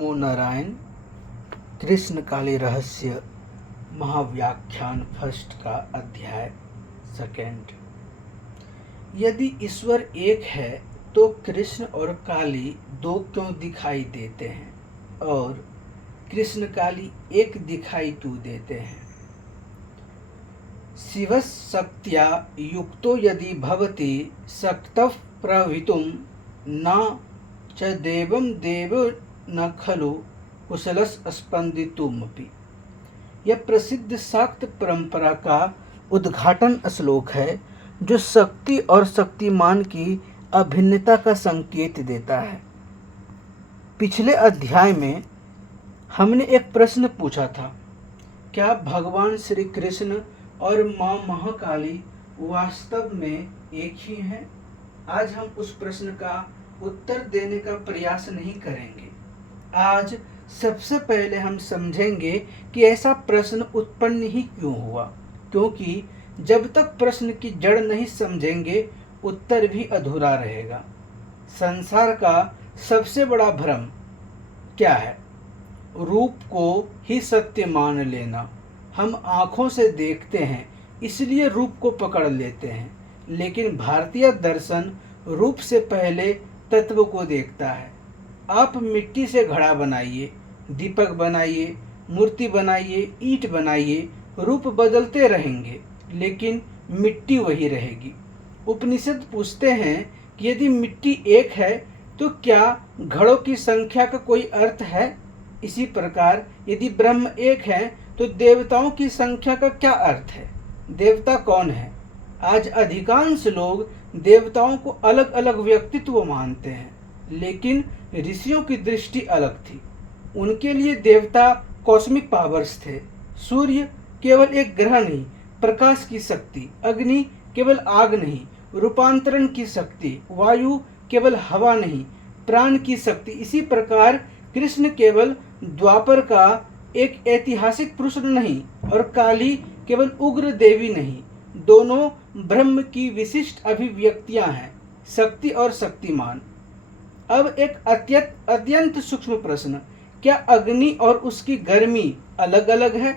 नमो नारायण। कृष्ण काली रहस्य महाव्याख्यान फर्स्ट का अध्याय सेकंड। यदि ईश्वर एक है तो कृष्ण और काली दो क्यों दिखाई देते हैं और कृष्ण काली एक दिखाई क्यों देते हैं? शिवशक्त्या युक्तो यदि भवति शक्तः प्रभवितुं न च देवं देवो न खलु कुशलस स्पंदितुमपि। यह प्रसिद्ध शाक्त परंपरा का उद्घाटन श्लोक है जो शक्ति और शक्तिमान की अभिन्नता का संकेत देता है। पिछले अध्याय में हमने एक प्रश्न पूछा था, क्या भगवान श्री कृष्ण और माँ महाकाली वास्तव में एक ही हैं? आज हम उस प्रश्न का उत्तर देने का प्रयास नहीं करेंगे। आज सबसे पहले हम समझेंगे कि ऐसा प्रश्न उत्पन्न ही क्यों हुआ, क्योंकि जब तक प्रश्न की जड़ नहीं समझेंगे उत्तर भी अधूरा रहेगा। संसार का सबसे बड़ा भ्रम क्या है? रूप को ही सत्य मान लेना। हम आँखों से देखते हैं इसलिए रूप को पकड़ लेते हैं, लेकिन भारतीय दर्शन रूप से पहले तत्व को देखता है। आप मिट्टी से घड़ा बनाइए, दीपक बनाइए, मूर्ति बनाइए, ईंट बनाइए, रूप बदलते रहेंगे लेकिन मिट्टी वही रहेगी। उपनिषद पूछते हैं कि यदि मिट्टी एक है तो क्या घड़ों की संख्या का कोई अर्थ है? इसी प्रकार यदि ब्रह्म एक है तो देवताओं की संख्या का क्या अर्थ है? देवता कौन है? आज अधिकांश लोग देवताओं को अलग अलग व्यक्तित्व मानते हैं, लेकिन ऋषियों की दृष्टि अलग थी। उनके लिए देवता कॉस्मिक पावर्स थे। सूर्य केवल एक ग्रह नहीं, प्रकाश की शक्ति। अग्नि केवल आग नहीं, रूपांतरण की शक्ति। वायु केवल हवा नहीं, प्राण की शक्ति। इसी प्रकार कृष्ण केवल द्वापर का एक ऐतिहासिक पुरुष नहीं और काली केवल उग्र देवी नहीं। दोनों ब्रह्म की विशिष्ट अभिव्यक्तियां हैं, शक्ति और शक्तिमान। अब एक अत्यंत सूक्ष्म प्रश्न, क्या अग्नि और उसकी गर्मी अलग अलग है?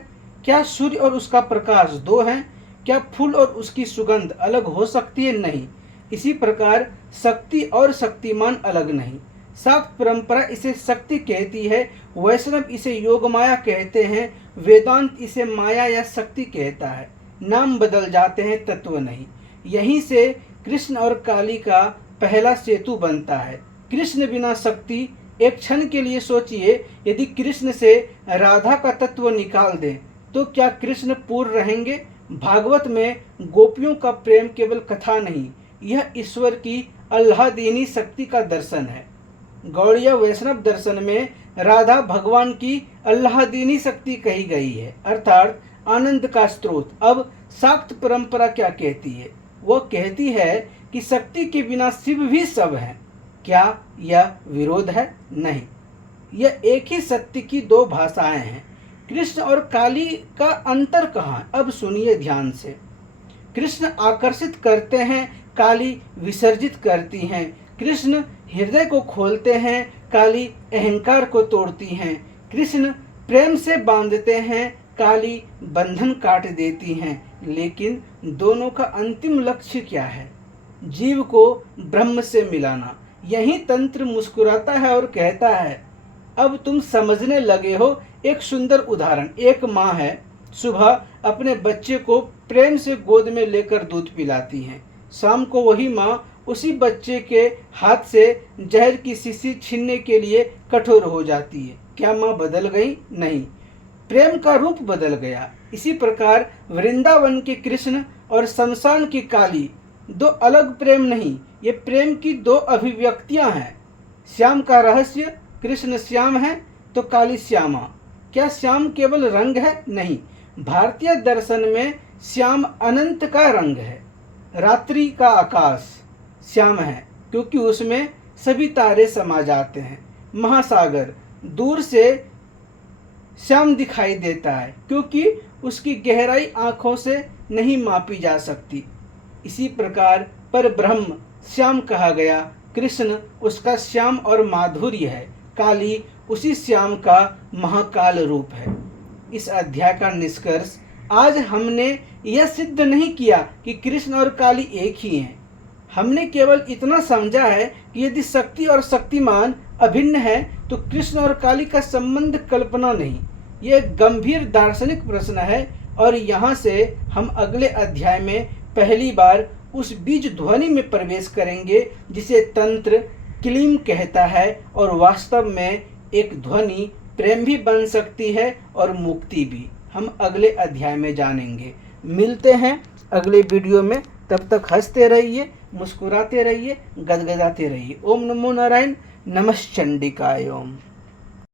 क्या सूर्य और उसका प्रकाश दो हैं? क्या फूल और उसकी सुगंध अलग हो सकती है? नहीं। इसी प्रकार शक्ति और शक्तिमान अलग नहीं। शाक्त परंपरा इसे शक्ति कहती है, वैष्णव इसे योग माया कहते हैं, वेदांत इसे माया या शक्ति कहता है। नाम बदल जाते हैं, तत्व नहीं। यहीं से कृष्ण और काली का पहला सेतु बनता है। कृष्ण बिना शक्ति। एक क्षण के लिए सोचिए, यदि कृष्ण से राधा का तत्व निकाल दें तो क्या कृष्ण पूर्ण रहेंगे? भागवत में गोपियों का प्रेम केवल कथा नहीं, यह ईश्वर की अल्लादीनी शक्ति का दर्शन है। गौड़ीय वैष्णव दर्शन में राधा भगवान की अल्लादीनी शक्ति कही गई है, अर्थात आनंद का स्रोत। अब शाक्त परंपरा क्या कहती है? वह कहती है कि शक्ति के बिना शिव भी सब है। क्या यह विरोध है? नहीं, यह एक ही सत्य की दो भाषाएं हैं। कृष्ण और काली का अंतर कहाँ? अब सुनिए ध्यान से। कृष्ण आकर्षित करते हैं, काली विसर्जित करती हैं। कृष्ण हृदय को खोलते हैं, काली अहंकार को तोड़ती हैं। कृष्ण प्रेम से बांधते हैं, काली बंधन काट देती हैं। लेकिन दोनों का अंतिम लक्ष्य क्या है? जीव को ब्रह्म से मिलाना। यही तंत्र मुस्कुराता है और कहता है, अब तुम समझने लगे हो। एक सुंदर उदाहरण, एक माँ है, सुबह अपने बच्चे को प्रेम से गोद में लेकर दूध पिलाती है। शाम को वही माँ उसी बच्चे के हाथ से जहर की शीशी छीनने के लिए कठोर हो जाती है। क्या माँ बदल गई? नहीं, प्रेम का रूप बदल गया। इसी प्रकार वृंदावन के कृष्ण और शमशान की काली दो अलग प्रेम नहीं, ये प्रेम की दो अभिव्यक्तियां हैं। श्याम का रहस्य, कृष्ण श्याम है तो काली श्यामा। क्या श्याम केवल रंग है? नहीं, भारतीय दर्शन में श्याम अनंत का रंग है। रात्रि का आकाश श्याम है क्योंकि उसमें सभी तारे समा जाते हैं। महासागर दूर से श्याम दिखाई देता है क्योंकि उसकी गहराई आंखों से नहीं मापी जा सकती। इसी प्रकार पर ब्रह्म श्याम कहा गया। कृष्ण उसका श्याम और माधुर्य है, काली उसी श्याम का महाकाल रूप है। इस अध्याय का निष्कर्ष, आज हमने यह सिद्ध नहीं किया कि कृष्ण और काली एक ही हैं। हमने केवल इतना समझा है कि यदि शक्ति और शक्तिमान अभिन्न है तो कृष्ण और काली का संबंध कल्पना नहीं। यह एक गंभीर दार्शनिक प्रश्न है और यहाँ से हम अगले अध्याय में पहली बार उस बीज ध्वनि में प्रवेश करेंगे जिसे तंत्र क्लीम कहता है, और वास्तव में एक ध्वनि प्रेम भी बन सकती है और मुक्ति भी। हम अगले अध्याय में जानेंगे। मिलते हैं अगले वीडियो में, तब तक हंसते रहिए, मुस्कुराते रहिए, गदगदाते रहिए। ओम नमो नारायण। नमश्चंडिकाय ओम।